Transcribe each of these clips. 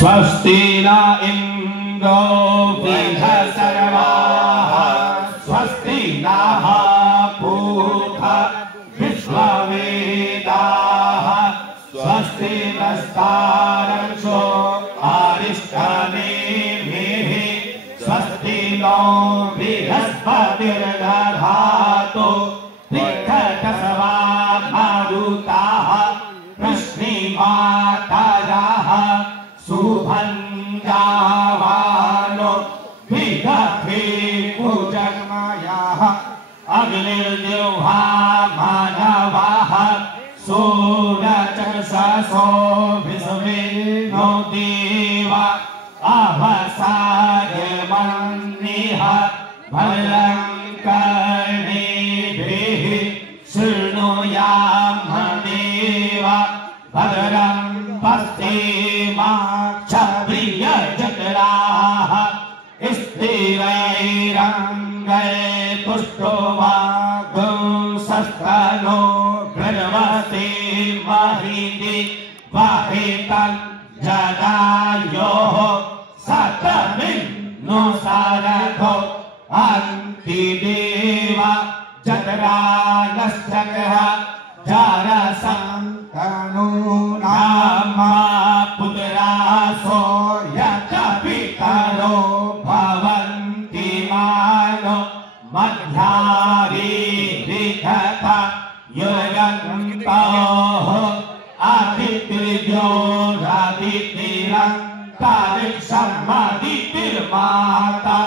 स्वस्ति न इन्द्रो वृद्धसर्वाः स्वस्ति नः पूषा विश्ववेदाः स्वस्ति नस्तारक्षो अरिष्टनेमिः स्वस्ति नो बृहस्पतिर्दधातु पृथक्तसवा मारुताः वृष्णिमातायाः सुभञ्जावानो विदधे पूजन्मयाः अग्निर्जिह्वा मानवाः सूरचक्षसो विश्वेनो देवा अवसायमन्निः भद्रं कर्णेभिः शृणुयाम देवा भद्रं पश्येमाक्षप्रियजत्राः स्थिरैरङ्गैस्तुष्टुवागुंसस्तनो गृह्णवते महिति वहितं जदायोः सतमिन्नो सारथो अन्तिदेवा जतरानश्चक्रः जारसन्तनूनामा पुत्रासो यतपितरो भवन्ति मानो मध्यारीरिधता युगन्तोः आदित्यर्योरादित्यरन्तरिक्षमदितिर्माता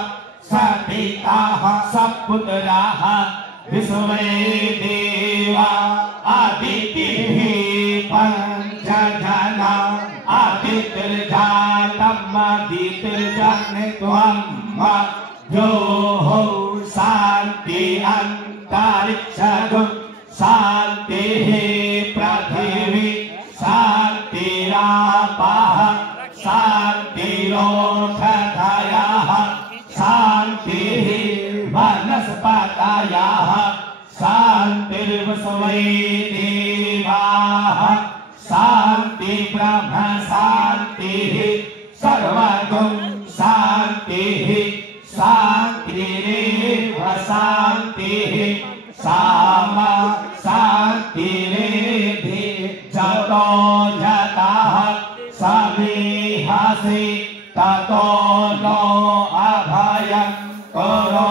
सपिताः सपुत्राः विश्वे देवा आदितिः पञ्चजना आदितिर्जातम् आदितिर्जनित्वम् योः शान्ति अन्तरिक्षगुं शान्तिः पृथिवी शान्तिरापः शान्तिरोषधयः शान्तिः वनस्पतयः शान्तिर्विश्वे देवाः शान्ति ब्रह्म शान्तिः सर्वगुं शान्तिः शान्तिरेव शान्तिः सामा शान्तिरेधि जतो जतः समीहसि ततो नो अभयं कुरु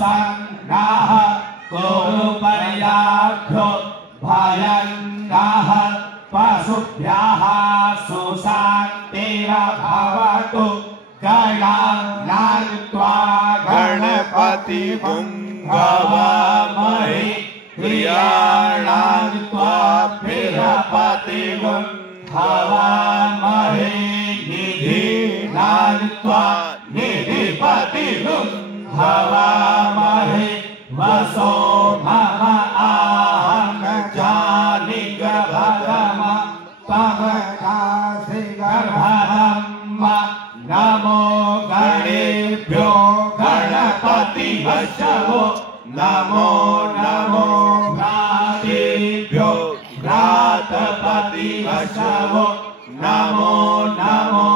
सन्नः कुरु पर्याभ्यो भयं नः पशुभ्यः सुशान्तिर्भवतु गणान्त्वा गणपतिं हवामहे प्रियाणान्त्वा बृहस्पतिं हवामहे निधीनान्त्वा निधिपतिं हवामहे वसो मम आहं जानि गर्भम् तमकासि गर्भम् नमो गणेभ्यो गणपति वशवो नमो नमो भ्रातेभ्यो भ्रातपति वशवो नमो नमो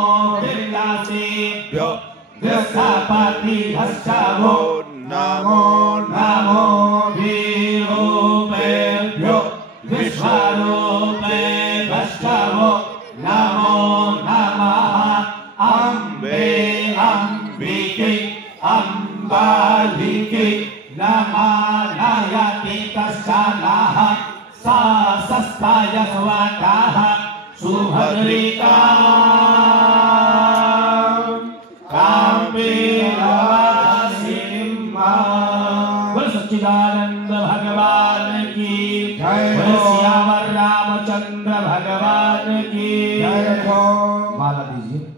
विलासेभ्यो गृहपति वशवो नमो नमो विरूपेभ्यो विश्वरूपे वशवो नमो नमः अम्बे अम्बिके अम्बालिके नमानयति कश्चनः सा सस्ताय स्वतः सुभद्रिका बोल सच्चिदानंद भगवान की जय। श्यावर रामचंद्र भगवान की जय। माला दीजिए।